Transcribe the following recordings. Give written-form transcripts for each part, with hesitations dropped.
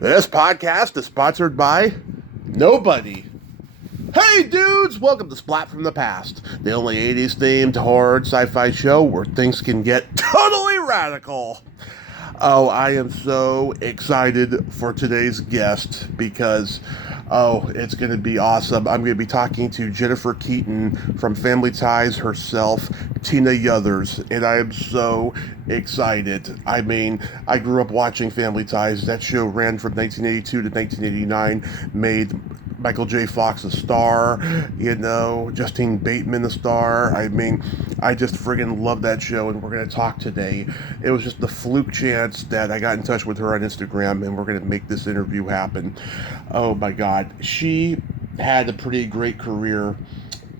This podcast is sponsored by nobody. Hey dudes, welcome to Splat from the Past, the only 80s themed horror sci-fi show where things can get totally radical. Oh, I am so excited for today's guest because, it's going to be awesome. I'm going to be talking to Jennifer Keaton from Family Ties herself, Tina Yothers, and I am so excited. I mean, I grew up watching Family Ties. That show ran from 1982 to 1989, made Michael J. Fox a star, Justine Bateman a star. I mean, I just friggin' love that show, and we're going to talk today. It was just the fluke chance that I got in touch with her on Instagram, and we're going to make this interview happen. Oh my God. She had a pretty great career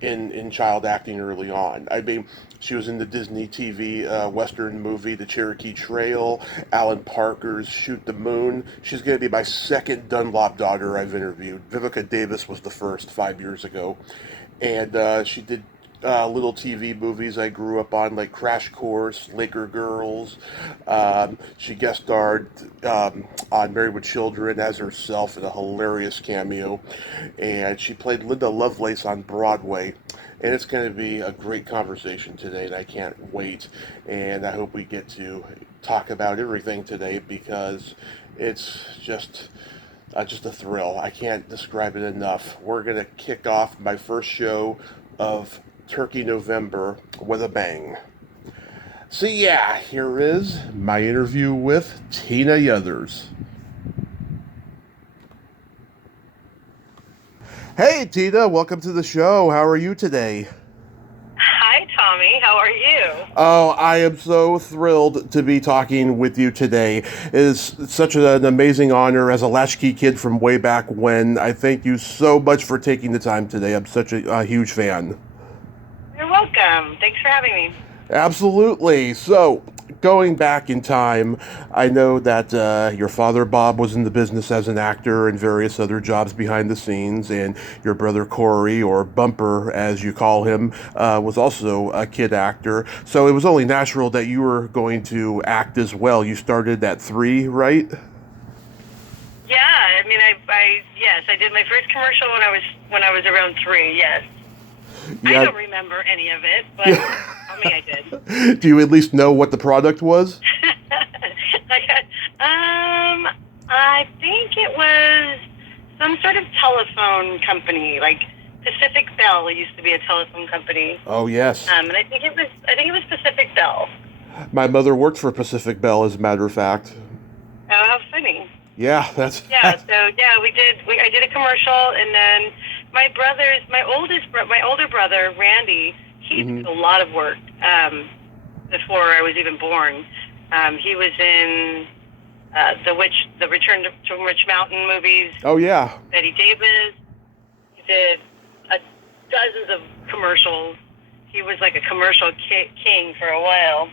in child acting early on. I mean, she was in the Disney TV Western movie, The Cherokee Trail, Alan Parker's Shoot the Moon. She's going to be my second Dunlap daughter I've interviewed. Vivica Davis was the first 5 years ago. And she did little TV movies I grew up on, like Crash Course, Laker Girls. She guest starred on Married with Children as herself in a hilarious cameo. And she played Linda Lovelace on Broadway. And it's going to be a great conversation today, and I can't wait. And I hope we get to talk about everything today because it's just a thrill. I can't describe it enough. We're going to kick off my first show of Turkey November with a bang. So yeah, here is my interview with Tina Yothers. Hey Tina, welcome to the show. How are you today? Hi Tommy, how are you? Oh, I am so thrilled to be talking with you today. It is such an amazing honor as a latchkey kid from way back when. I thank you so much for taking the time today. I'm such a huge fan. You're welcome. Thanks for having me. Absolutely. So, going back in time, I know that your father, Bob, was in the business as an actor and various other jobs behind the scenes, and your brother, Corey, or Bumper, as you call him, was also a kid actor. So it was only natural that you were going to act as well. You started at 3, right? Yeah, I mean, yes, I did my first commercial when I was around 3. Yes. Yeah. I don't remember any of it, but tell me I did. Do you at least know what the product was? I think it was some sort of telephone company, like Pacific Bell used to be a telephone company. Oh yes. And I think it was Pacific Bell. My mother worked for Pacific Bell, as a matter of fact. Oh, how funny. Yeah, that's... Yeah, so yeah, I did a commercial, and then my older brother, Randy, he did a lot of work before I was even born. He was in the Return to Witch Mountain movies. Oh, yeah. Betty Davis. He did dozens of commercials. He was like a commercial king for a while.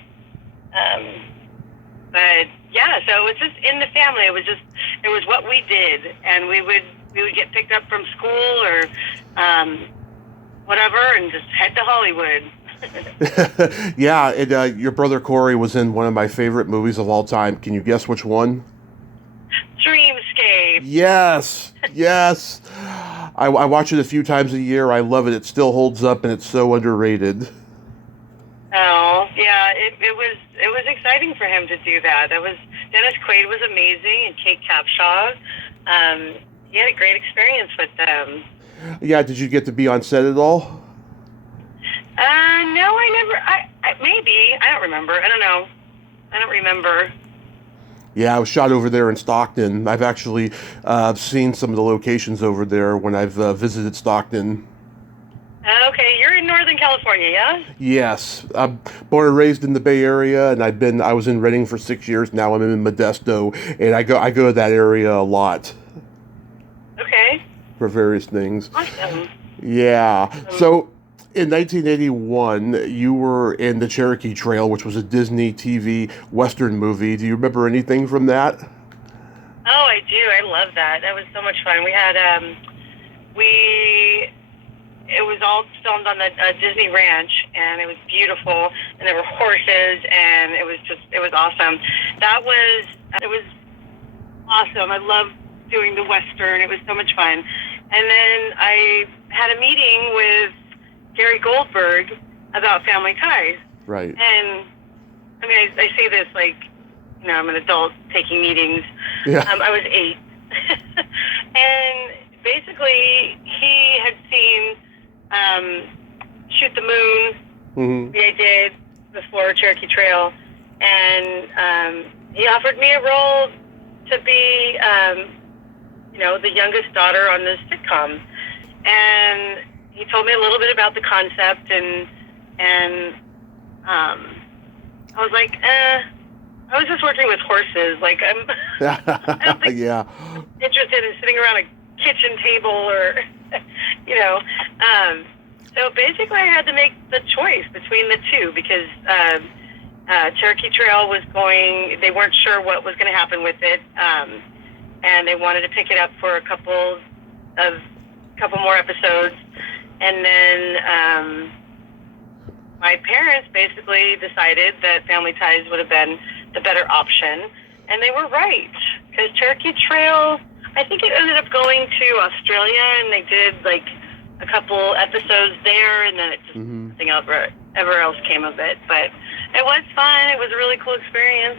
But yeah, so it was just in the family. It was what we did, and we would get picked up from school or whatever, and just head to Hollywood. Yeah, and your brother Corey was in one of my favorite movies of all time. Can you guess which one? Dreamscape. Yes, yes. I watch it a few times a year. I love it. It still holds up, and it's so underrated. Oh, yeah, it was exciting for him to do that. Dennis Quaid was amazing, and Kate Capshaw. He had a great experience with them. Yeah, did you get to be on set at all? No, I never. Maybe. I don't remember. I don't know. I don't remember. Yeah, I was shot over there in Stockton. I've actually seen some of the locations over there when I've visited Stockton. Okay, you're in Northern California, yeah? Yes, I'm born and raised in the Bay Area, and I was in Redding for 6 years. Now I'm in Modesto, and I go to that area a lot. Okay. For various things. Awesome. Yeah. So in 1981, you were in The Cherokee Trail, which was a Disney TV Western movie. Do you remember anything from that? Oh, I do. I love that. That was so much fun. We had it was all filmed on the Disney Ranch, and it was beautiful, and there were horses, and it was awesome. It was awesome. I loved doing the Western. It was so much fun. And then I had a meeting with Gary Goldberg about Family Ties. Right. And, I mean, I say this like, you know, I'm an adult taking meetings. Yeah. I was 8. And basically, he had seen Shoot the Moon, Mm-hmm. I did before Cherokee Trail, and he offered me a role to be, you know, the youngest daughter on this sitcom. And he told me a little bit about the concept, and I was like, I was just working with horses. Like, I don't think Yeah. interested in sitting around a kitchen table or, you know. So basically I had to make the choice between the two because Cherokee Trail was they weren't sure what was going to happen with it, and they wanted to pick it up for a couple more episodes. And then my parents basically decided that Family Ties would have been the better option, and they were right, because Cherokee Trail, I think it ended up going to Australia, and they did like a couple episodes there, and then it just nothing ever else came of it. But it was fun. It was a really cool experience.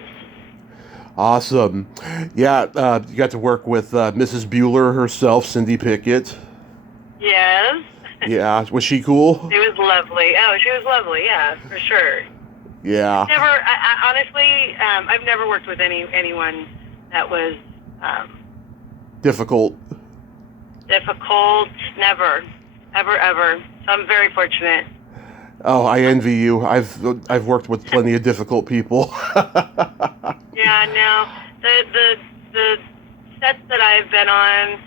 Awesome. Yeah, you got to work with Mrs. Bueller herself, Cindy Pickett. Yes. Yeah, was she cool? She was lovely. Oh, she was lovely. Yeah, for sure. Yeah. I honestly, I've never worked with anyone that was Difficult. difficult. Never, ever. So I'm very fortunate. Oh, I envy you. I've worked with plenty of difficult people. Yeah, no. The sets that I've been on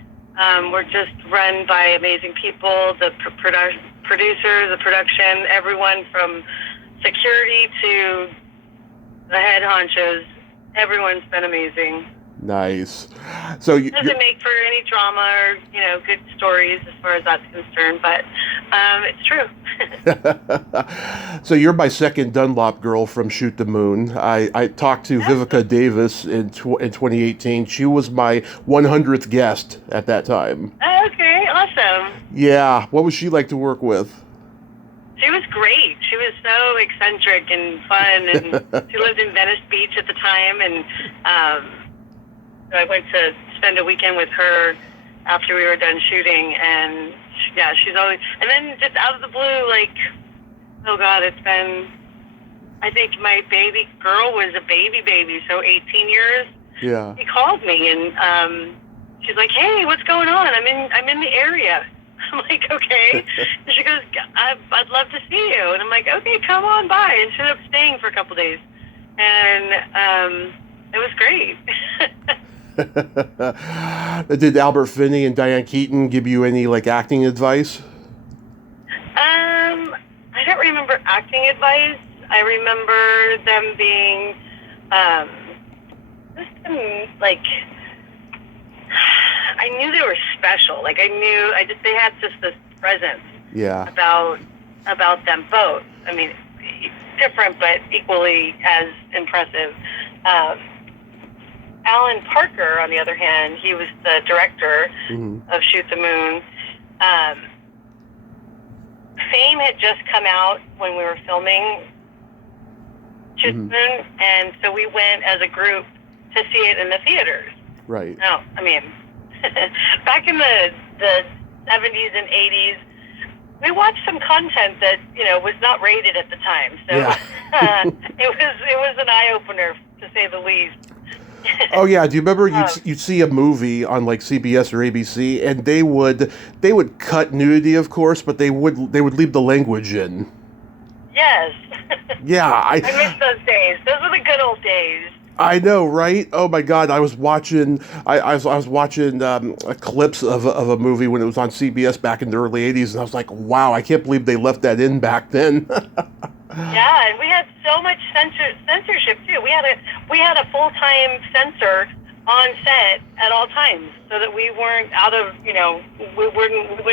were just run by amazing people. The producers, the production, everyone from security to the head honchos. Everyone's been amazing. Nice. So It doesn't make for any drama or, you know, good stories as far as that's concerned, but it's true. So you're my second Dunlap girl from Shoot the Moon. I talked to Vivica Davis in 2018. She was my 100th guest at that time. Oh, okay, awesome. Yeah. What was she like to work with? She was great. She was so eccentric and fun, and she lived in Venice Beach at the time, and so I went to spend a weekend with her after we were done shooting, and yeah, she's always, and then just out of the blue, like, oh God, it's been, I think my baby girl was a baby, so 18 years. Yeah. She called me, and she's like, hey, what's going on? I'm in the area. I'm like, okay. And she goes, I'd love to see you. And I'm like, okay, come on by. And she ended up staying for a couple days. And it was great. Did Albert Finney and Diane Keaton give you any, like, acting advice? I don't remember acting advice. I remember them being, like, I knew they were special. Like, they had just this presence. Yeah. About them both. I mean, different, but equally as impressive. Alan Parker, on the other hand, he was the director of Shoot the Moon. Fame had just come out when we were filming Shoot the Moon, and so we went as a group to see it in the theaters. Right. No, I mean, back in the 70s and 80s, we watched some content that, you know, was not rated at the time. So Yeah. it was an eye-opener, to say the least. Oh yeah, do you remember you'd see a movie on like CBS or ABC, and they would cut nudity, of course, but they would leave the language in. Yes. Yeah, I miss those days. Those were the good old days. I know, right? Oh my God, I was watching I was watching clips of a movie when it was on CBS back in the early '80s, and I was like, wow, I can't believe they left that in back then. Yeah, and we had so much censorship too. We had a full-time censor on set at all times, so that we weren't out of, you know, we wouldn't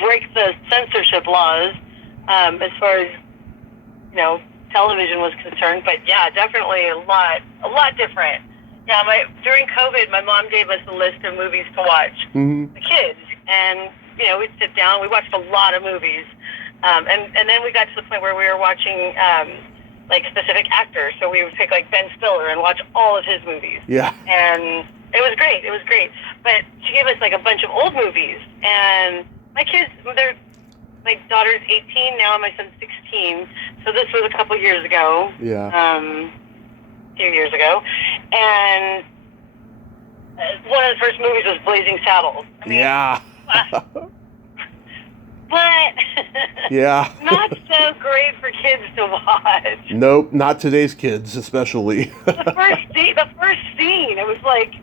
break the censorship laws as far as, you know, television was concerned. But yeah, definitely a lot different Yeah, during COVID, my mom gave us a list of movies to watch, the kids, and we'd sit down. We watched a lot of movies, and then we got to the point where we were watching like specific actors. So we would pick like Ben Stiller and watch all of his movies. Yeah, and it was great. It was great. But she gave us like a bunch of old movies, and my kids, my daughter's 18 now, and my son's 16. So this was a couple years ago. Yeah. Few years ago, and one of the first movies was Blazing Saddles. I mean, yeah. But yeah. Not so great for kids to watch. Nope, not today's kids, especially. The first scene, it was like,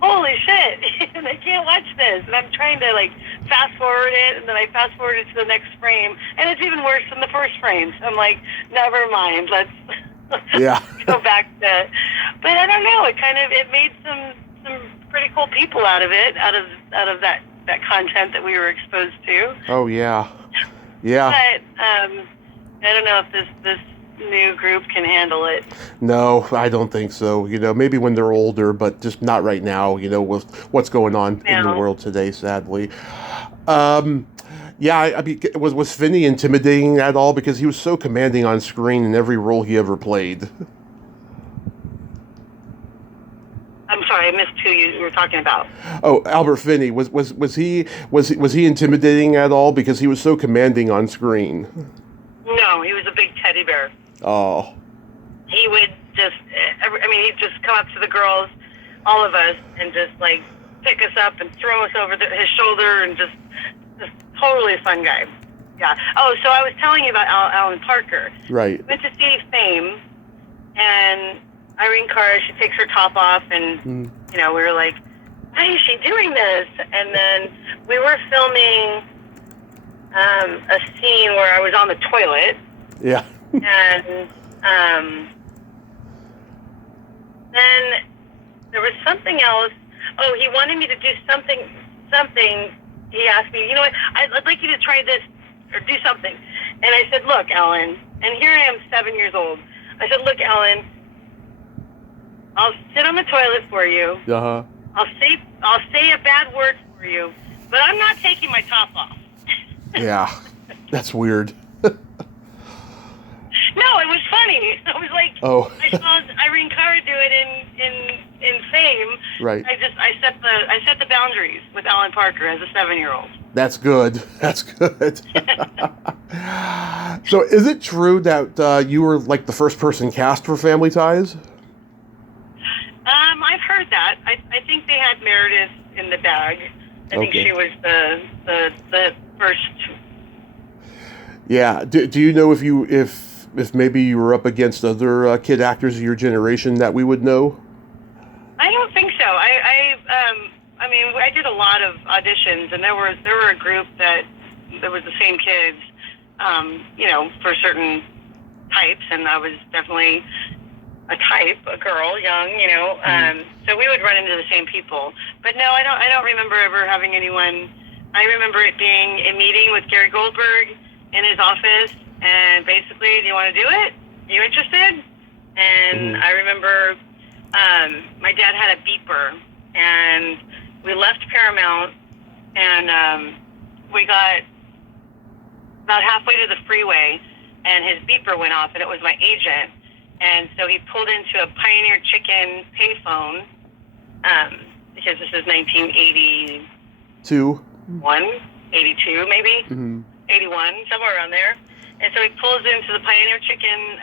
holy shit, I can't watch this. And I'm trying to like fast forward it, and then I fast forward it to the next frame, and it's even worse than the first frame. So I'm like, never mind, let's yeah. go back to. But I don't know, it made some pretty cool people out of it, out of that content that we were exposed to. Oh yeah. Yeah. But I don't know if this new group can handle it. No, I don't think so. Maybe when they're older, but just not right now, with what's going on in the world today, sadly. Yeah, I mean, was Finney intimidating at all? Because he was so commanding on screen in every role he ever played. I'm sorry, I missed who you were talking about. Oh, Albert Finney. Was he intimidating at all? Because he was so commanding on screen. No, he was a big teddy bear. Oh. He would he'd just come up to the girls, all of us, and just like pick us up and throw us over his shoulder, and just totally fun guy. Yeah. Oh, so I was telling you about Alan Parker. Right. Went to see Fame, and Irene Cara, she takes her top off, and we were like, why is she doing this? And then we were filming a scene where I was on the toilet. Yeah. And then there was something else. Oh, he wanted me to do something. He asked me, what, I'd like you to try this or do something. And I said, look, Alan, and here I am 7 years old. I said, look, Alan, I'll sit on the toilet for you. Uh-huh. I'll say a bad word for you, but I'm not taking my top off. Yeah, that's weird. No, it was funny. I was like, I saw Irene Cara do it in Fame. Right. I set the boundaries with Alan Parker as a 7-year-old. That's good. That's good. So, is it true that you were like the first person cast for Family Ties? I've heard that. I think they had Meredith in the bag. I think she was the first. Yeah. Do you know if maybe you were up against other kid actors of your generation that we would know? I don't think so. I did a lot of auditions, and there were a group that was the same kids, for certain types, and I was definitely a type, a girl, young, so we would run into the same people. But no, I don't remember ever having anyone. I remember it being a meeting with Gary Goldberg in his office, and basically, do you want to do it? Are you interested? And I remember my dad had a beeper, and we left Paramount, and we got about halfway to the freeway, and his beeper went off, and it was my agent. And so he pulled into a Pioneer Chicken payphone, because this is 1982, 82 maybe, 81, somewhere around there. And so he pulls into the Pioneer Chicken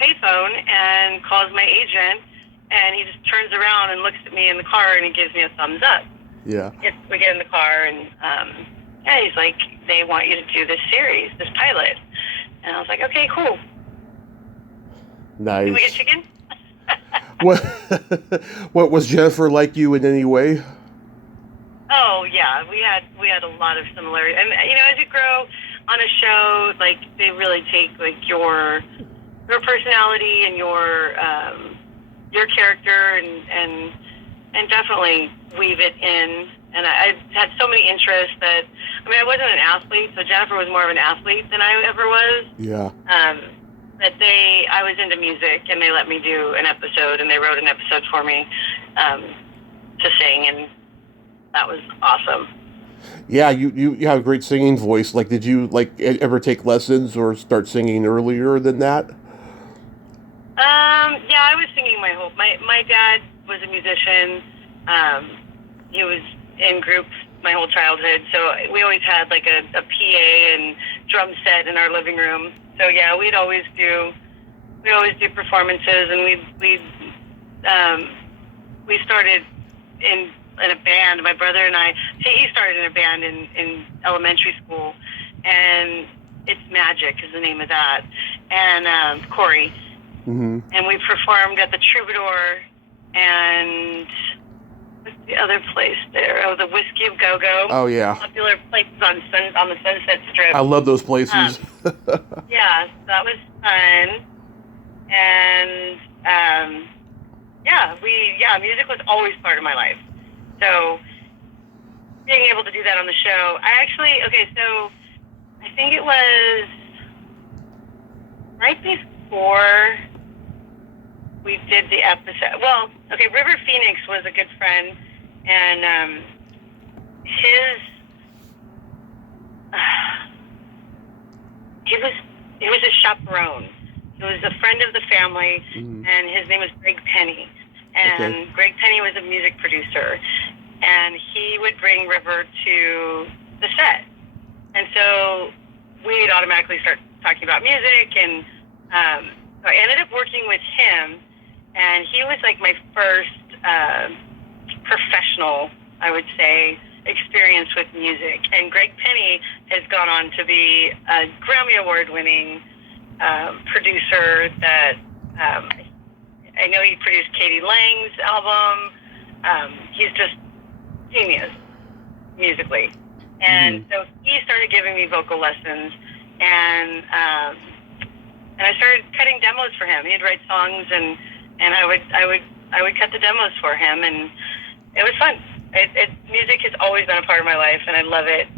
payphone and calls my agent, and he just turns around and looks at me in the car, and he gives me a thumbs up. Yeah. We get in the car, and he's like, they want you to do this series, this pilot. And I was like, okay, cool. Nice. Did we get chicken? What was Jennifer like you in any way? Oh yeah, we had a lot of similarities, and as you grow on a show, like they really take like your personality and your character and definitely weave it in. And I had so many interests that I wasn't an athlete, so Jennifer was more of an athlete than I ever was. Yeah. But I was into music, and they let me do an episode, and they wrote an episode for me to sing, and that was awesome. Yeah, you have a great singing voice. Like, did you ever take lessons or start singing earlier than that? Yeah, I was singing my dad was a musician. He was in groups my whole childhood, so we always had like a PA and drum set in our living room. So yeah, we'd always do performances, and we started in a band. My brother and I, he started in a band in elementary school, and It's Magic is the name of that, and Corey. Mm-hmm. And we performed at the Troubadour, and what's the other place there? Oh, the Whiskey of Go-Go. Oh, yeah. Popular places on the Sunset Strip. I love those places. Yeah, that was fun. And, music was always part of my life. So being able to do that on the show, I think it was right before we did the episode. Well, okay, River Phoenix was a good friend, and he was a chaperone. He was a friend of the family, and his name was Greg Penny. And Greg Penny was a music producer, and he would bring River to the set. And so we'd automatically start talking about music, and so I ended up working with him, and he was like my first professional, I would say, experience with music. And Greg Penny has gone on to be a Grammy Award-winning producer that I know he produced Katie Lang's album. He's just genius musically. And so he started giving me vocal lessons, and I started cutting demos for him. He'd write songs, and I would cut the demos for him, and it was fun. Music has always been a part of my life, and I love it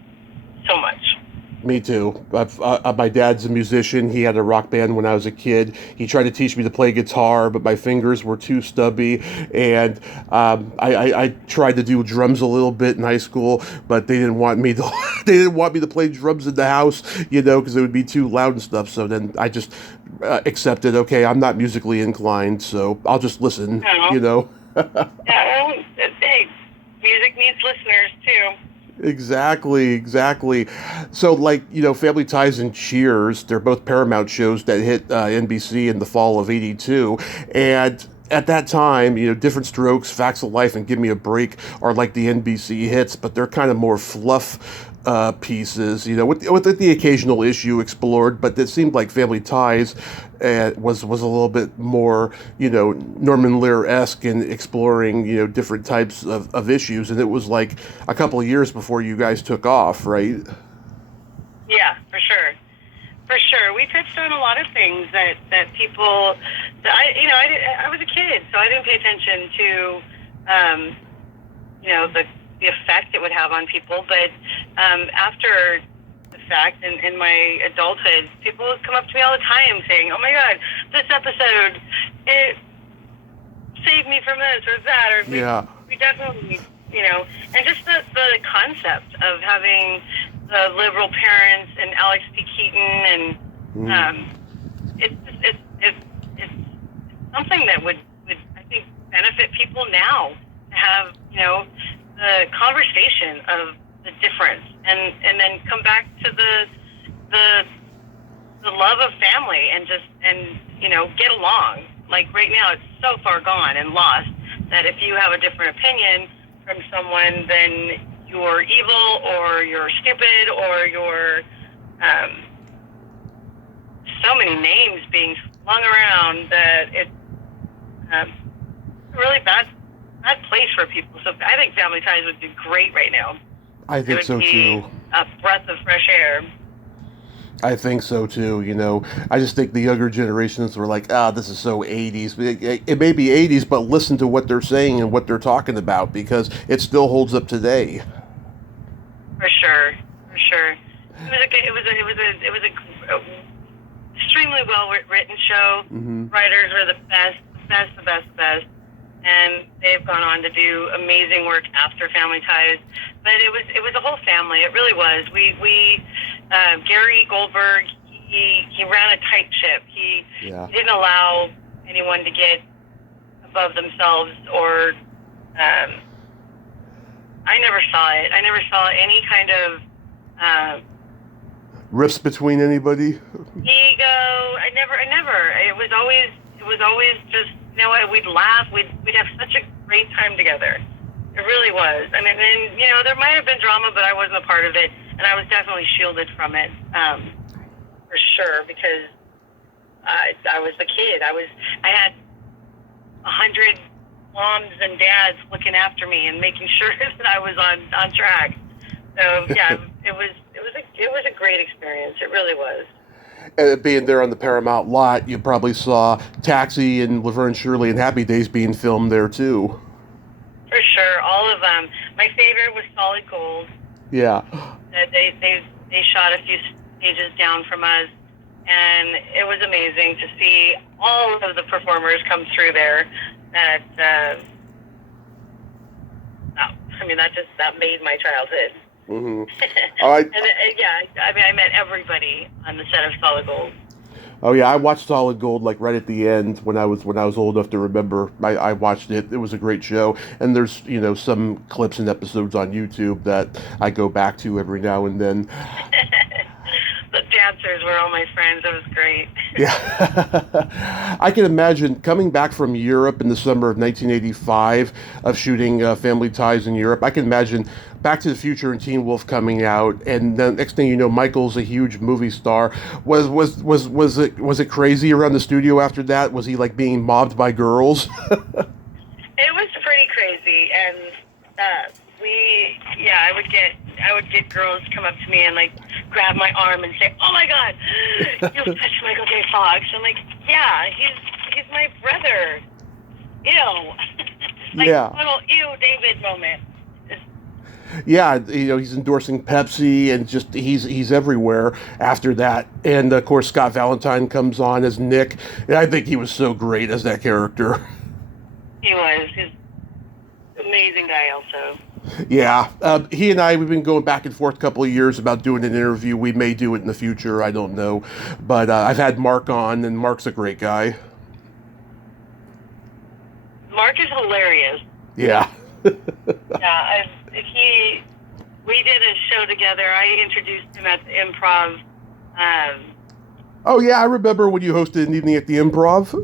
so much. Me too. My dad's a musician. He had a rock band when I was a kid. He tried to teach me to play guitar, but my fingers were too stubby. And I tried to do drums a little bit in high school, but they didn't want me to. They didn't want me to play drums in the house, because it would be too loud and stuff. So then I just accepted. Okay, I'm not musically inclined, so I'll just listen. Yeah, well, hey, music needs listeners too. Exactly. So, Family Ties and Cheers, they're both Paramount shows that hit NBC in the fall of '82. And at that time, Different Strokes, Facts of Life, and Give Me a Break are like the NBC hits, but they're kind of more fluff pieces, with the occasional issue explored. But it seemed like Family Ties was a little bit more, Norman Lear-esque in exploring, different types of issues. And it was like a couple of years before you guys took off, right? Yeah, for sure. We touched on a lot of things that people, I was a kid, so I didn't pay attention to, the effect it would have on people. But after the fact, in my adulthood, people would come up to me all the time saying, "Oh my God, this episode, it saved me from this or that," or we definitely, and just the concept of having the liberal parents and Alex P. Keaton, and it's something that would I think benefit people now to have the conversation of the difference, and then come back to the love of family, and get along. Like right now, it's so far gone and lost that if you have a different opinion from someone, then you're evil or you're stupid or you're so many names being flung around that it's a really bad place for people. So I think Family Ties would do great right now. I think so too. A breath of fresh air. I think so too. I just think the younger generations were like, this is so 80s. It may be 80s, but listen to what they're saying and what they're talking about, because it still holds up today. For sure. extremely well written show. Writers are the best, the best. And they've gone on to do amazing work after Family Ties. But it was a whole family. It really was. Gary Goldberg, he ran a tight ship. He didn't allow anyone to get above themselves or. I never saw it. I never saw any kind of rifts between anybody. Ego. I never. It was always just, you know what? We'd laugh. We'd have such a great time together. It really was. I mean, and, you know, there might have been drama, but I wasn't a part of it, and I was definitely shielded from it, for sure, because I was a kid. I had 100 moms and dads looking after me and making sure that I was on track. So yeah, it was a great experience. It really was. And being there on the Paramount lot, you probably saw Taxi and Laverne Shirley and Happy Days being filmed there too. For sure, all of them. My favorite was Solid Gold. Yeah. They shot a few stages down from us, and it was amazing to see all of the performers come through there. That made my childhood. Mm-hmm. I met everybody on the set of Solid Gold. Oh yeah, I watched Solid Gold like right at the end when I was old enough to remember. I watched it. It was a great show, and there's, you know, some clips and episodes on YouTube that I go back to every now and then. The dancers were all my friends. It was great. Yeah. I can imagine coming back from Europe in the summer of 1985 of shooting Family Ties in Europe. I can imagine Back to the Future and Teen Wolf coming out, and the next thing you know, Michael's a huge movie star. Was it crazy around the studio after that? Was he like being mobbed by girls? It was pretty crazy, and I would get girls come up to me and like grab my arm and say, "Oh my God, you touched Michael J. Fox." I'm like, "Yeah, he's my brother." Ew. Little ew David moment. Yeah, you know, he's endorsing Pepsi, and just he's everywhere after that. And of course, Scott Valentine comes on as Nick, and I think he was so great as that character. He was. He's an amazing guy also. Yeah, he and we've been going back and forth a couple of years about doing an interview. We may do it in the future, I don't know. But I've had Mark on, and Mark's a great guy. Mark is hilarious. Yeah. Yeah, we did a show together. I introduced him at the Improv. Oh yeah, I remember when you hosted an evening at the Improv.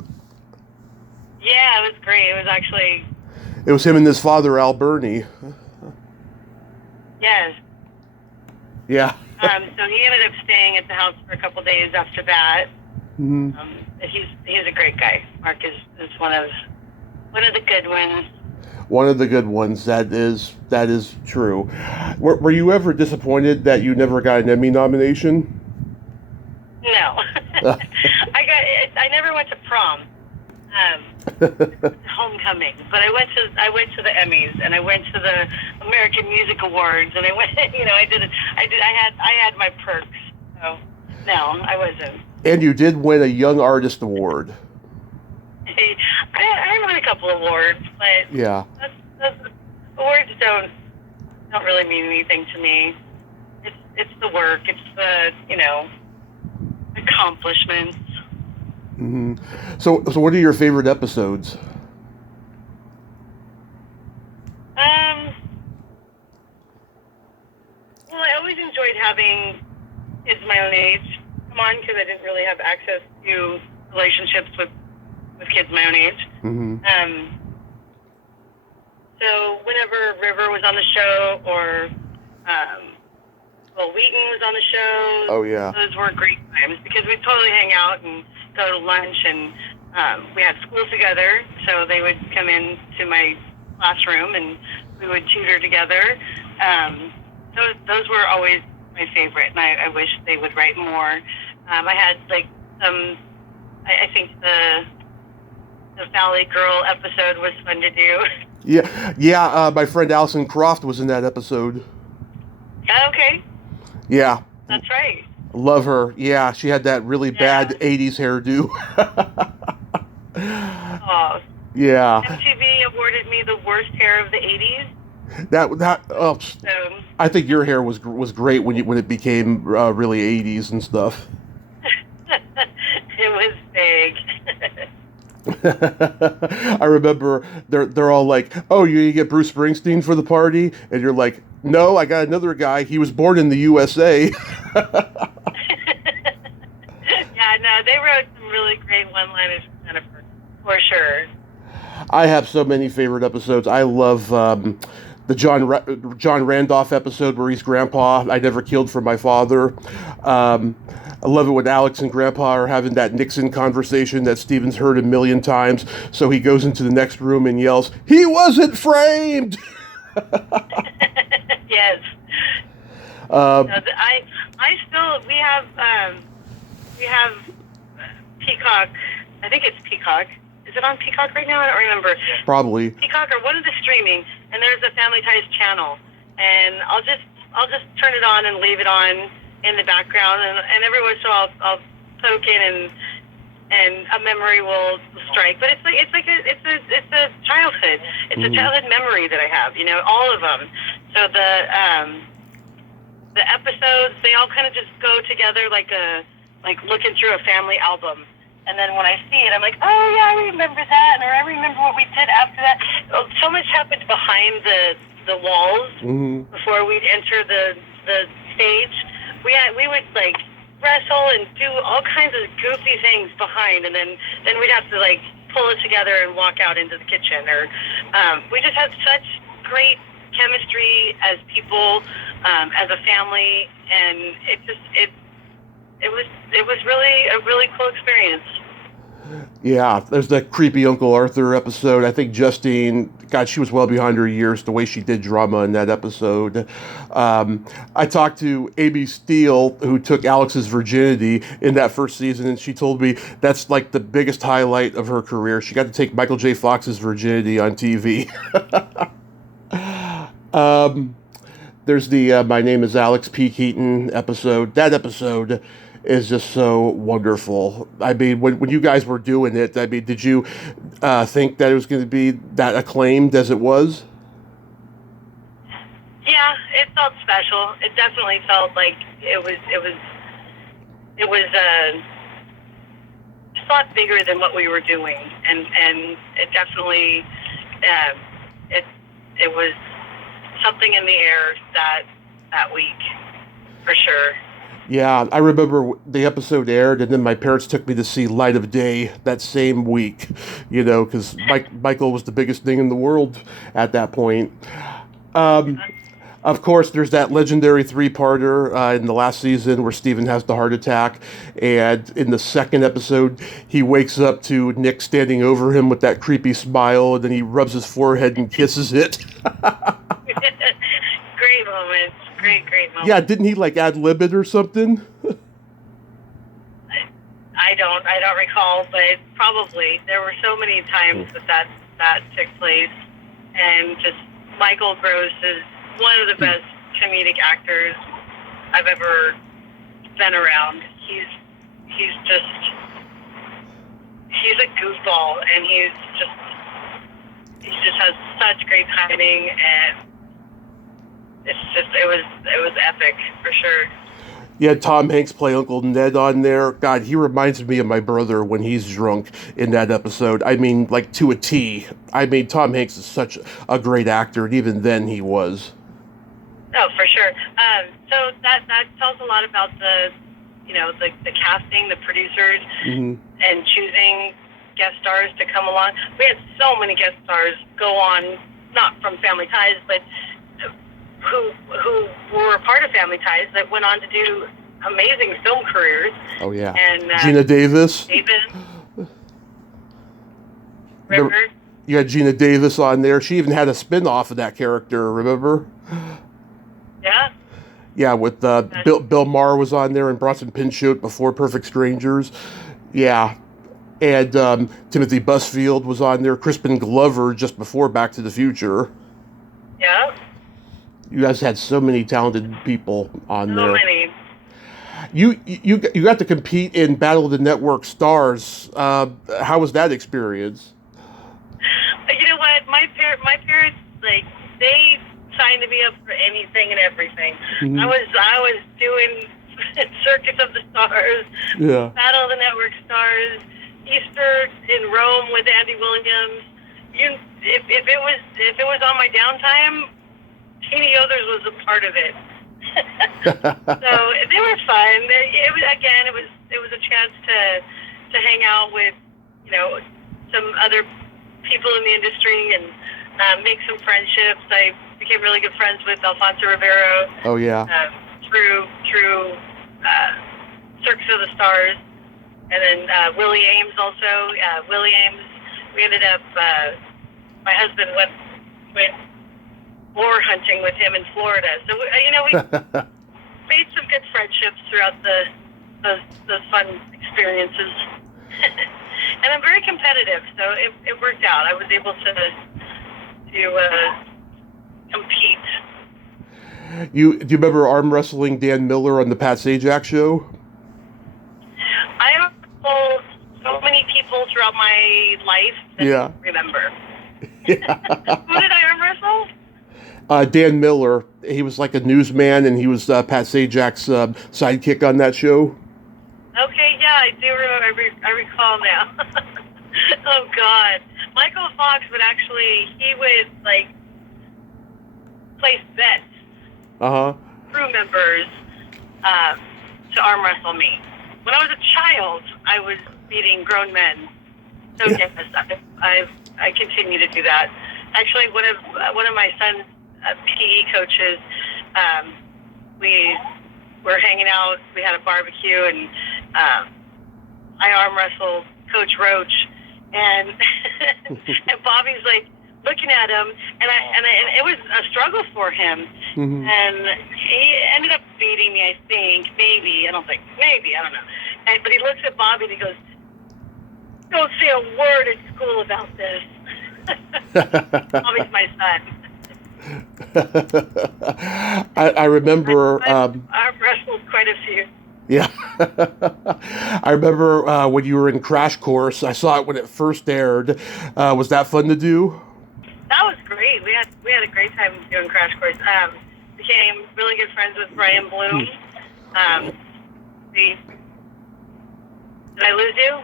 Yeah, it was great. It was actually... It was him and his father, Al Burney. Yes. Yeah. So he ended up staying at the house for a couple days after that. Mm-hmm. He's a great guy. Mark is one of the good ones. One of the good ones. That is true. Were you ever disappointed that you never got an Emmy nomination? No. I never went to prom. Homecoming, but I went to the Emmys, and I went to the American Music Awards, and I went. You know, I had my perks. So no, I wasn't. And you did win a Young Artist Award. I won a couple awards, but yeah, awards don't really mean anything to me. It's the work. It's the accomplishments. Mm-hmm. So what are your favorite episodes? Well, I always enjoyed having kids my own age come on, because I didn't really have access to relationships with kids my own age. Mm-hmm. So whenever River was on the show, or Will Wheaton was on the show, oh yeah, those were great times, because we'd totally hang out and go to lunch, and we had school together, so they would come in to my classroom and we would tutor together. Those were always my favorite, and I wish they would write more. I had like some, I think the Valley Girl episode was fun to do. Yeah. My friend Allison Croft was in that episode. Okay. Yeah. That's right. Love her. Yeah, she had that really Yeah. bad 80s hairdo. Oh, Yeah. MTV awarded me the worst hair of the 80s. Oh, So I think your hair was great when it became really 80s and stuff. it was big. I remember they're all like, "Oh, you get Bruce Springsteen for the party," and you're like, "No, I got another guy. He was born in the USA." Yeah, no, they wrote some really great one-liners for Jennifer, for sure. I have so many favorite episodes. I love the John Randolph episode where he's Grandpa. I never killed for my father. I love it when Alex and Grandpa are having that Nixon conversation that Steven's heard a million times. So he goes into the next room and yells, "He wasn't framed." Yes. Uh, No, I still, we have Peacock. I think it's Peacock. Is it on Peacock right now? I don't remember. Probably. Peacock or one of the streaming, and there's a Family Ties channel, and I'll just turn it on and leave it on in the background, and every once in a while I'll poke in and a memory will strike. But it's a childhood. It's a childhood memory that I have. You know, all of them. So the episodes, they all kind of just go together like looking through a family album. And then when I see it, I'm like, oh yeah, I remember that, or I remember what we did after that. So much happened behind the walls before we'd enter the stage. We would like wrestle and do all kinds of goofy things behind, and then we'd have to like pull it together and walk out into the kitchen. Or we just had such great chemistry as people, as a family, and it was really a really cool experience. Yeah, there's that creepy Uncle Arthur episode. I think Justine, God, she was well behind her years, the way she did drama in that episode. I talked to Amy Steele, who took Alex's virginity in that first season, and she told me that's like the biggest highlight of her career. She got to take Michael J. Fox's virginity on TV. There's the My Name is Alex P. Keaton episode. That episode is just so wonderful. I mean, when you guys were doing it, I mean, did you think that it was going to be that acclaimed as it was? Yeah, it felt special. It definitely felt like it was a lot bigger than what we were doing, and it definitely it was something in the air that week, for sure. Yeah, I remember the episode aired, and then my parents took me to see Light of Day that same week, you know, because Michael was the biggest thing in the world at that point. Of course, there's that legendary three-parter in the last season where Steven has the heart attack, and in the second episode, he wakes up to Nick standing over him with that creepy smile, and then he rubs his forehead and kisses it. Great moments. Great moment. Yeah, didn't he like ad-lib it or something? I don't recall, but probably there were so many times that took place, and just Michael Gross is one of the best comedic actors I've ever been around. He's a goofball, and he just has such great timing, and it was epic for sure. Yeah, Tom Hanks play Uncle Ned on there. God, he reminds me of my brother when he's drunk in that episode. I mean, like to a T. I mean, Tom Hanks is such a great actor, and even then he was. Oh, for sure. So that tells a lot about the casting, the producers, and choosing guest stars to come along. We had so many guest stars go on, not from Family Ties, but who were part of Family Ties that went on to do amazing film careers. Oh yeah. And Gina Davis. Remember? You had Gina Davis on there. She even had a spin-off of that character, remember? Yeah. Yeah, with Bill Maher was on there and Bronson Pinchot before Perfect Strangers. Yeah. And Timothy Busfield was on there. Crispin Glover just before Back to the Future. Yeah. You guys had so many talented people on there. So many. You got to compete in Battle of the Network Stars. How was that experience? You know what? My parents, like, they signed me up for anything and everything. Mm-hmm. I was doing Circus of the Stars, Yeah. Battle of the Network Stars, Easter in Rome with Andy Williams. If it was on my downtime, Tina Yothers was a part of it. So they were fun. It was a chance to hang out with, you know, some other people in the industry and make some friendships. I became really good friends with Alfonso Ribeiro. Oh yeah. Through Circus of the Stars, and then Willie Ames also. Willie Ames, we ended up. My husband went boar hunting with him in Florida. So we made some good friendships throughout those fun experiences. And I'm very competitive, so it worked out. I was able to compete. Do you remember arm wrestling Dan Miller on the Pat Sajak show? I wrestled so many people throughout my life that I don't remember. Yeah. Who did I arm wrestle? Dan Miller. He was like a newsman, and he was Pat Sajak's sidekick on that show. Okay, yeah, I do remember. I recall now. Oh God, Michael Fox would like place bets. Crew members to arm wrestle me. When I was a child, I was beating grown men. So yes, I continue to do that. Actually, one of my son's PE coaches, we were hanging out. We had a barbecue, and I arm wrestled Coach Roach, and and Bobby's like looking at him, and it was a struggle for him. Mm-hmm. And he ended up beating me, I think. Maybe. I don't know. But he looks at Bobby and he goes, "Don't say a word at school about this." Bobby's my son. I remember... I've wrestled quite a few. Yeah. I remember when you were in Crash Course. I saw it when it first aired. Was that fun to do? That was great. We had a great time doing Crash Course. Became really good friends with Brian Bloom. Did I lose you?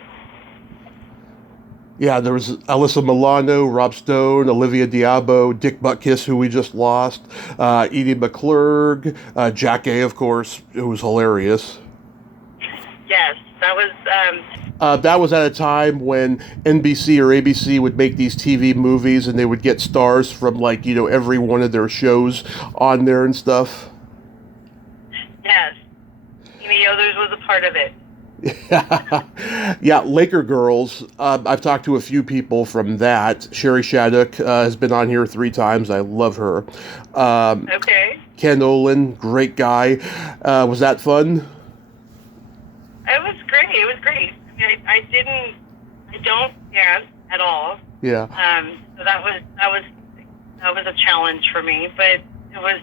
Yeah, there was Alyssa Milano, Rob Stone, Olivia Diabo, Dick Butkiss, who we just lost, Edie McClurg, Jack A, of course, who was hilarious. Yes, that was... that was at a time when NBC or ABC would make these TV movies, and they would get stars from, like, you know, every one of their shows on there and stuff. Yes. Tina Yothers was a part of it. Yeah, Laker Girls. I've talked to a few people from that. Sherry Shattuck has been on here 3 times. I love her. Okay. Ken Olin, great guy. Was that fun? It was great. I don't dance at all. Yeah. So that was a challenge for me, but it was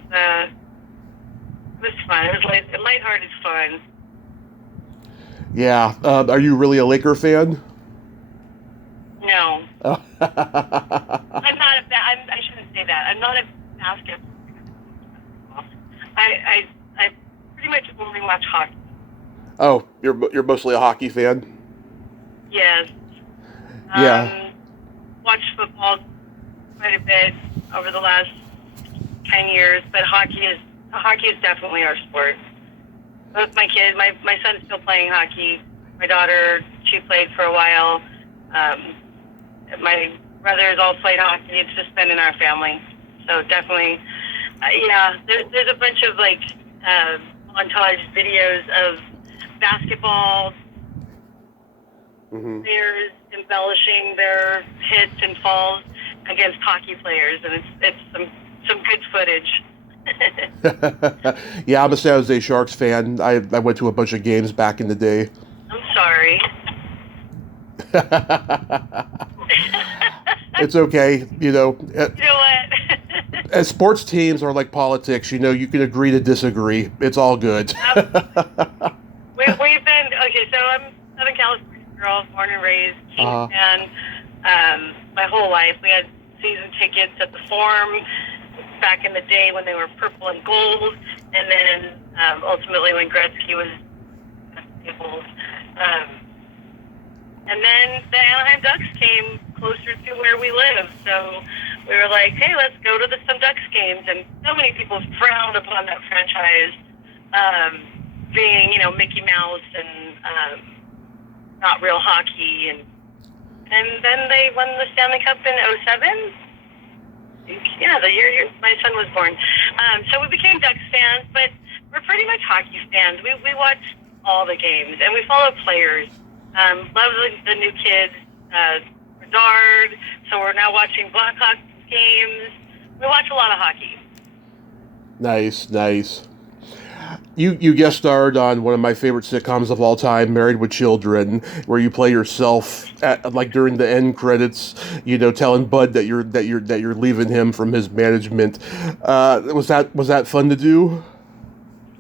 fun. It was lighthearted fun. Yeah. Are you really a Laker fan? No. I'm not I shouldn't say that. I'm not a basketball. I pretty much only watch hockey. Oh, you're mostly a hockey fan? Yes. Yeah. Watched football quite a bit over the last 10 years, but hockey is definitely our sport. Both my kids, my son's still playing hockey. My daughter, she played for a while. My brothers all played hockey. It's just been in our family. So definitely, there's a bunch of like montage videos of basketball players embellishing their hits and falls against hockey players, and it's some good footage. Yeah, I'm a San Jose Sharks fan. I went to a bunch of games back in the day. I'm sorry. It's okay, you know. You know what? As sports teams are like politics, you know, you can agree to disagree. It's all good. Okay, so I'm a Southern California girl, born and raised, Kings Uh-huh. fan. My whole life, we had season tickets at the Forum back in the day when they were purple and gold, and then ultimately when Gretzky was gold. And then the Anaheim Ducks came closer to where we live, so we were like, hey, let's go to some Ducks games. And so many people frowned upon that franchise being, Mickey Mouse and not real hockey. And then they won the Stanley Cup in '07. Yeah, the year my son was born. So we became Ducks fans, but we're pretty much hockey fans. We watch all the games, and we follow players. Love the new kids, Bedard, so we're now watching Blackhawks games. We watch a lot of hockey. Nice. You guest starred on one of my favorite sitcoms of all time, Married with Children, where you play yourself during the end credits, telling Bud that you're leaving him from his management. Was that fun to do?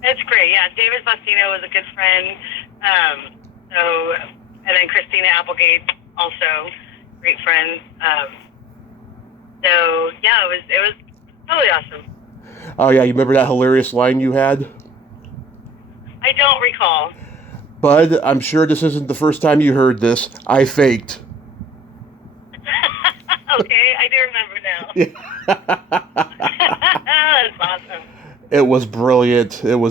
It's great. Yeah, David Faustino was a good friend. And then Christina Applegate, also great friend. So yeah, it was totally awesome. Oh yeah, you remember that hilarious line you had? I don't recall. Bud, I'm sure this isn't the first time you heard this. I faked. Okay, I do remember now. That's awesome. It was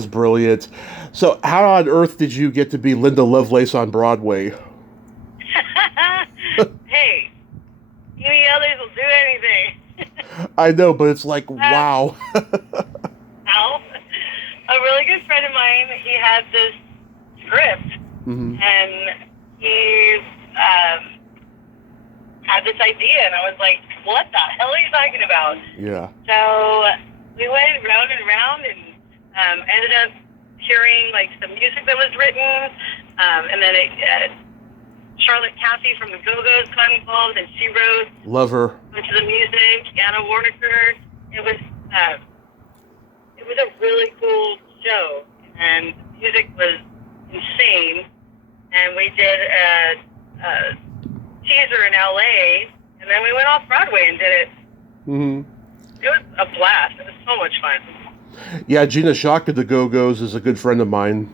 brilliant. So how on earth did you get to be Linda Lovelace on Broadway? Hey, Tina Yothers will do anything. I know, but it's like, wow. Al, a really good friend of mine, he had this script, and he had this idea, and I was like, what the hell are you talking about? Yeah. So we went round and round, and ended up hearing some music that was written, and then Charlotte Caffey from the Go-Go's got involved, and she wrote Love her. a bunch of the music. Anna Warniker. It was a really cool show, and the music was insane. And we did a teaser in LA, and then we went off Broadway and did it. It was a blast. It was so much fun. Yeah, Gina Shock of the Go-Go's is a good friend of mine.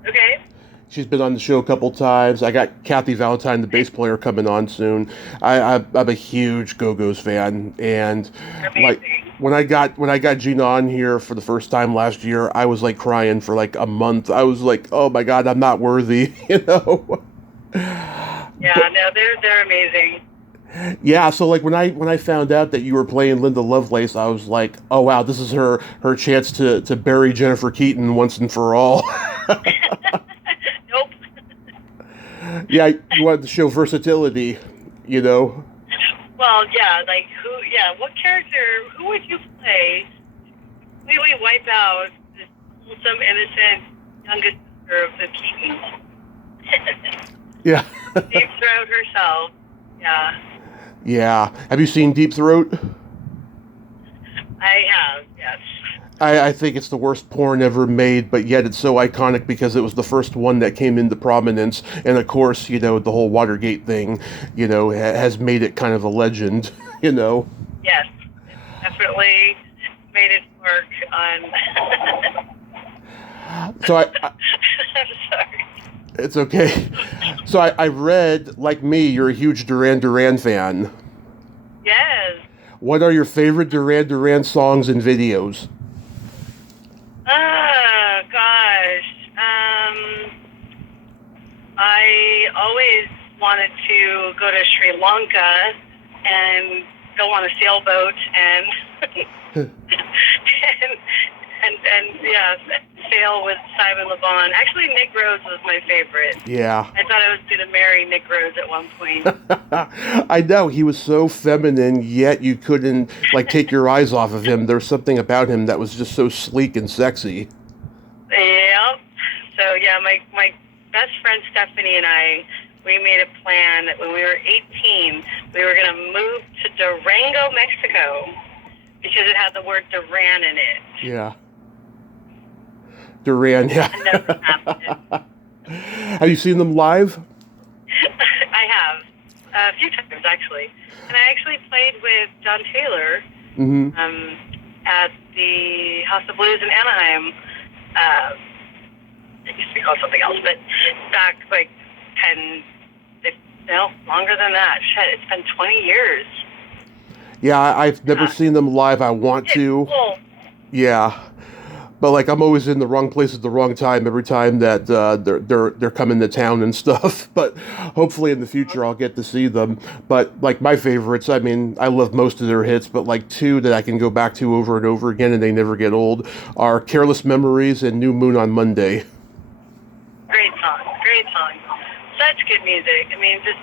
Okay. She's been on the show a couple times. I got Kathy Valentine, the bass player, coming on soon. I'm a huge Go-Go's fan, and when I got Gina on here for the first time last year, I was crying for a month. I was like, oh my God, I'm not worthy, Yeah, no, they're amazing. Yeah, so when I found out that you were playing Linda Lovelace, I was like, oh wow, this is her chance to bury Jennifer Keaton once and for all. Nope. Yeah, you wanted to show versatility, Well, yeah, what character, who would you play? Completely wipe out this wholesome, innocent youngest sister of the Keatons. Yeah. Deep Throat herself. Yeah. Yeah. Have you seen Deep Throat? I have, yes. I think it's the worst porn ever made, but yet it's so iconic because it was the first one that came into prominence. And of course, the whole Watergate thing, has made it kind of a legend, Yes. Definitely made it work on... So I'm sorry. It's okay. So I read, like me, you're a huge Duran Duran fan. Yes. What are your favorite Duran Duran songs and videos? Oh, gosh. I always wanted to go to Sri Lanka and go on a sailboat and sail with Simon Le Bon. Actually, Nick Rhodes was my favorite. Yeah. I thought I was going to marry Nick Rhodes at one point. I know, he was so feminine, yet you couldn't take your eyes off of him. There's something about him that was just so sleek and sexy. Yep. So yeah, my best friend Stephanie and I, we made a plan that when we were 18, we were going to move to Durango, Mexico, because it had the word Duran in it. Yeah. Duran, yeah. It never happened. Have you seen them live? I have a few times actually, and I actually played with John Taylor at the House of Blues in Anaheim. It used to be called something else, but back like 10, no, longer than that. Shit, it's been 20 years. Yeah, I've never seen them live. I want to. Cool. Yeah. But like I'm always in the wrong place at the wrong time every time that they're coming to town and stuff. But hopefully in the future I'll get to see them. But like my favorites, I mean, I love most of their hits, but like two that I can go back to over and over again and they never get old are "Careless Memories" and "New Moon on Monday." Great song. Great song. Such good music. I mean, just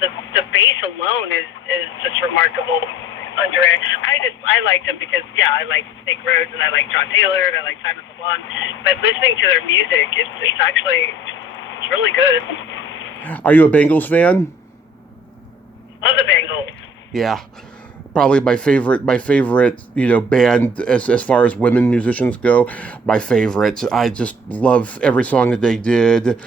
the bass alone is just remarkable. I liked them because I like Snake Rhodes and I like John Taylor and I like Simon Le Bon. But listening to their music, it's really good. Are you a Bengals fan? Love the Bengals. Yeah. Probably my favorite, band as far as women musicians go. My favorite. I just love every song that they did,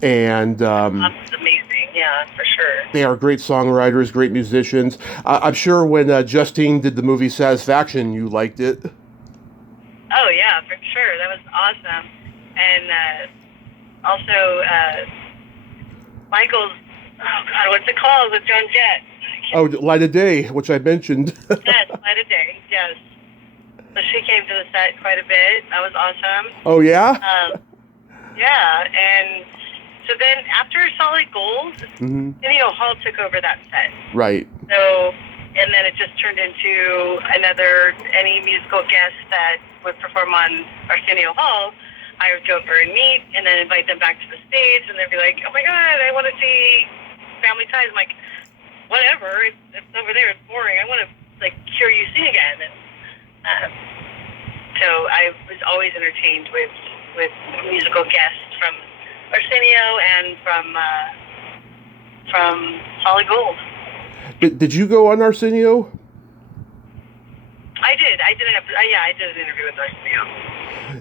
and That's amazing. Yeah, for sure. they are great songwriters, great musicians. I'm sure when Justine did the movie Satisfaction, you liked it. Oh yeah, for sure. That was awesome. And also Michael's. Oh God, what's it called with Joan Jett? Oh, Light of Day, which I mentioned. Yes, Light of Day, yes. So she came to the set quite a bit. That was awesome. Oh, yeah? Yeah, and so then after Solid Gold, Arsenio Hall took over that set. Right. So, and then it just turned into any musical guest that would perform on Arsenio Hall, I would go over and meet and then invite them back to the stage and they'd be like, oh my God, I want to see Family Ties. I'm like, whatever, it's over there, it's boring. I want to hear you sing again. And so I was always entertained with musical guests from Arsenio and from Solid Gold. Did you go on Arsenio? I did. I did an interview with Arsenio.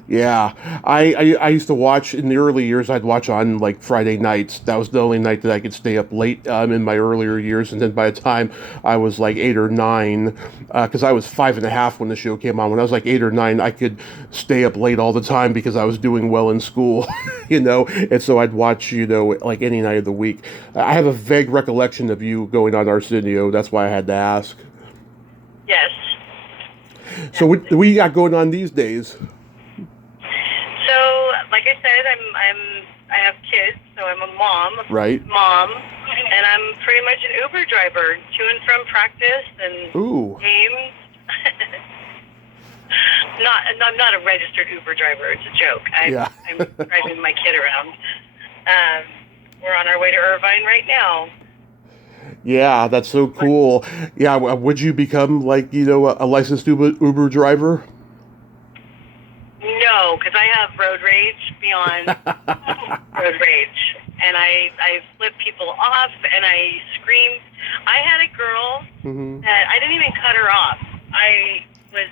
Yeah, I used to watch in the early years. I'd watch on like Friday nights. That was the only night that I could stay up late in my earlier years. And then by the time I was like 8 or 9, because I was 5.5 when the show came on. When I was like 8 or 9, I could stay up late all the time because I was doing well in school, And so I'd watch, like any night of the week. I have a vague recollection of you going on Arsenio. That's why I had to ask. Yes. So what do you got going on these days? So, like I said, I have kids, so I'm a mom. Right. Mom, and I'm pretty much an Uber driver to and from practice and games. I'm not a registered Uber driver. It's a joke. I'm driving my kid around. We're on our way to Irvine right now. Yeah, that's so cool. Yeah, would you become a licensed Uber driver? No, because I have road rage beyond road rage. And I flip people off and I scream. I had a girl that I didn't even cut her off. I was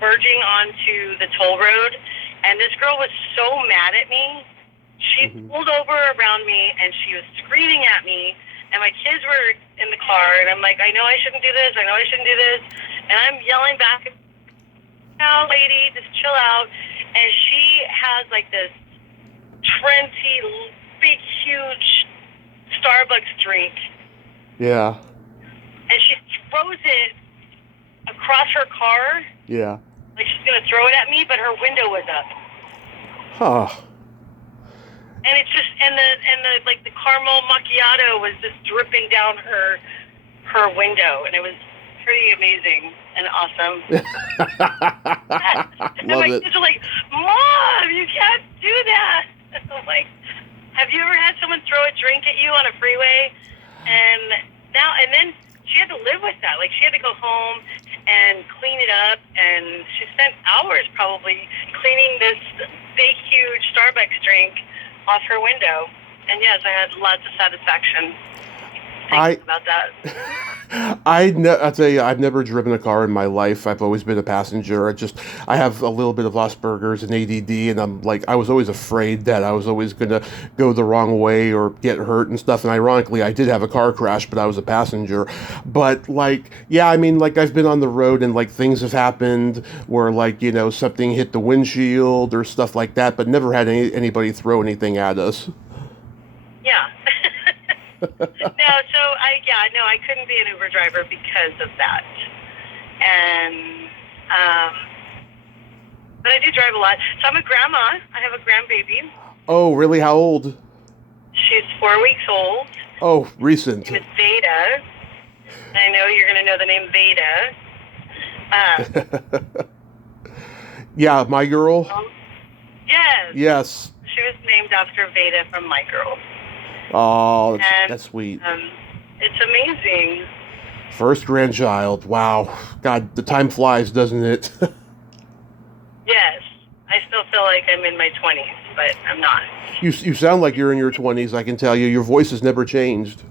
verging onto the toll road and this girl was so mad at me. She pulled over around me and she was screaming at me and my kids were in the car and I'm like, I know I shouldn't do this. And I'm yelling back, no, lady, just chill out. And she has this trendy, big, huge Starbucks drink. Yeah. And she throws it across her car. Yeah. Like she's going to throw it at me, but her window was up. Huh. And it's just, the caramel macchiato was just dripping down her window. And it was pretty amazing and awesome. And my kids are like, Mom, you can't do that. I'm like, have you ever had someone throw a drink at you on a freeway? And then she had to live with that. Like she had to go home and clean it up, and she spent hours probably cleaning this big, huge Starbucks drink off her window. And yes, I had lots of satisfaction. thinking about that. I'll tell you, I've never driven a car in my life. I've always been a passenger. I have a little bit of Asperger's and ADD, and I was always afraid that I was always going to go the wrong way or get hurt and stuff. And ironically, I did have a car crash, but I was a passenger. But yeah, I mean, I've been on the road and things have happened where something hit the windshield or stuff like that, but never had anybody throw anything at us. Yeah. I couldn't be an Uber driver because of that. And, but I do drive a lot. So I'm a grandma. I have a grandbaby. Oh, really? How old? She's 4 weeks old. Oh, recent. Her name is Veda. I know you're going to know the name Veda. Yeah, my girl? Yes. Yes. She was named after Veda from My Girl. Oh, that's sweet. It's amazing. First grandchild. Wow. God, the time flies, doesn't it? Yes. I still feel like I'm in my 20s, but I'm not. You sound like you're in your 20s, I can tell you. Your voice has never changed.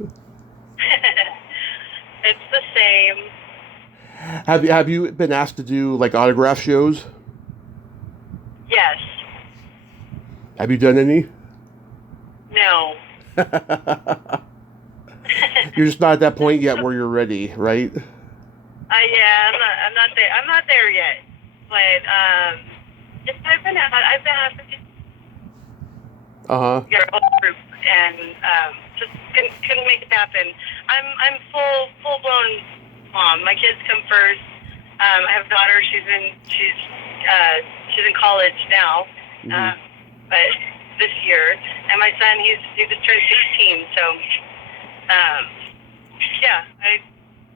It's the same. Have you been asked to do autograph shows? Yes. Have you done any? No. You're just not at that point yet where you're ready, right? Yeah, I'm not there. I'm not there yet. But I've been asked Uh-huh. your whole group and just couldn't make it happen. I'm full blown mom. My kids come first. I have a daughter. She's in college now, but this year, and my son he just turned 16. So,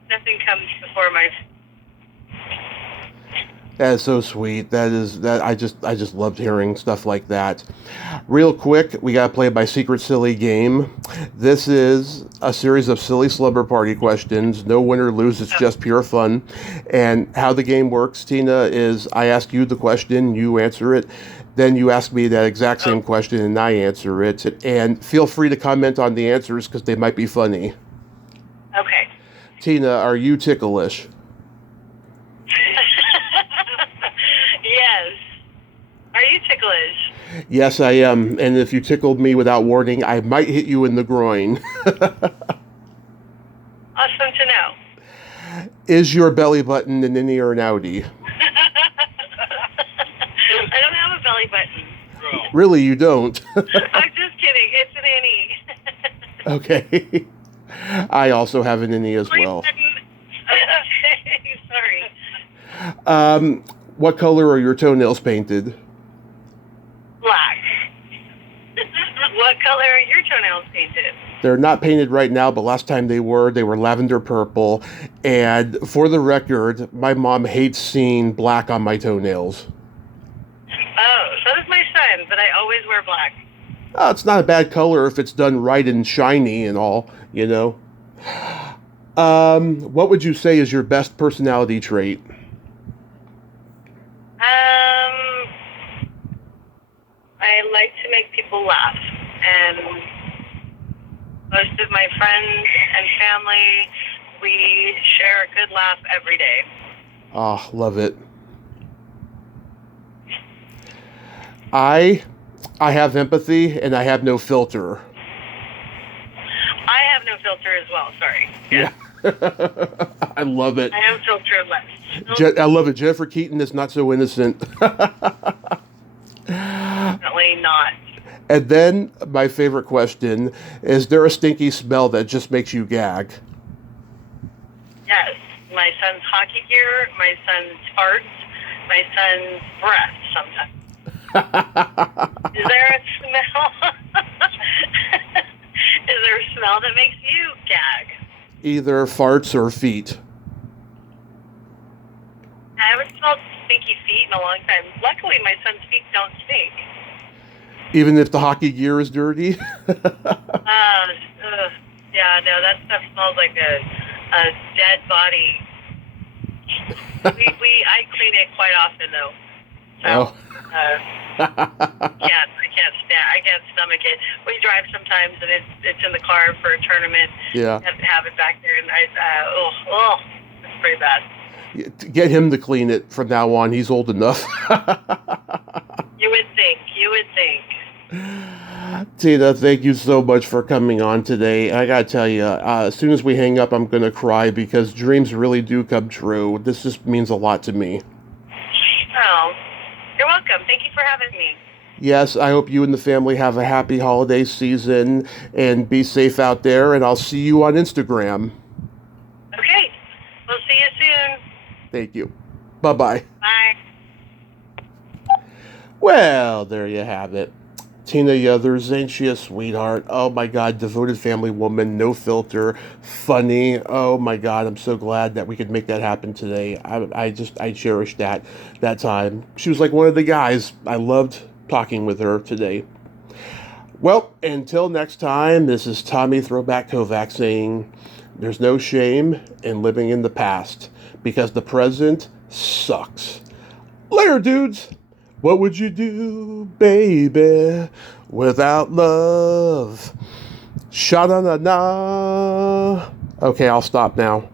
nothing comes before my. That is so sweet. I just loved hearing stuff like that. Real quick, we got to play my secret silly game. This is a series of silly slumber party questions. No win or lose. It's just pure fun. And how the game works, Tina, is I ask you the question, you answer it. Then you ask me that exact same question and I answer it. And feel free to comment on the answers because they might be funny. Okay. Tina, are you ticklish? Yes. Are you ticklish? Yes, I am. And if you tickled me without warning, I might hit you in the groin. Awesome to know. Is your belly button an innie or an outie? I don't have a belly button. Really, you don't? I'm just kidding. It's an innie. Okay. I also have an innie as well. Sorry. What color are your toenails painted? Black. What color are your toenails painted? They're not painted right now, but last time they were lavender purple. And for the record, my mom hates seeing black on my toenails. Oh, so does my son, but I always wear black. Oh, it's not a bad color if it's done right and shiny and all, you know. What would you say is your best personality trait? I like to make people laugh, and most of my friends and family, we share a good laugh every day. Ah, love it. I have empathy and I have no filter. I have no filter as well, sorry. Yeah. I love it. I am filterless. I love it. Jennifer Keaton is not so innocent. Definitely not. And then my favorite question, is there a stinky smell that just makes you gag? Yes. My son's hockey gear, my son's farts, my son's breath sometimes. Is there a smell? Is there a smell that makes you gag? Either farts or feet. I haven't smelled stinky feet in a long time. Luckily, my son's feet don't stink. Even if the hockey gear is dirty? Yeah, no, that stuff smells like a dead body. I clean it quite often, though. So. I can't stomach it. We drive sometimes, and it's in the car for a tournament. Yeah. You have to have it back there, and it's pretty bad. Get him to clean it from now on. He's old enough. You would think. Tina, thank you so much for coming on today. I gotta tell you, as soon as we hang up, I'm gonna cry because dreams really do come true. This just means a lot to me. Oh, you're welcome. Thank you for having me. Yes, I hope you and the family have a happy holiday season and be safe out there, and I'll see you on Instagram. Okay. We'll see you soon. Thank you. Bye-bye. Bye. Well, there you have it. Tina Yothers, ain't she a sweetheart? Oh my God, devoted family woman, no filter, funny. Oh my God, I'm so glad that we could make that happen today. I cherished that time. She was like one of the guys. I loved talking with her today. Well, until next time, this is Tommy Throwback Kovac saying, there's no shame in living in the past because the present sucks. Later, dudes. What would you do, baby, without love? Sha-na-na-na. Okay, I'll stop now.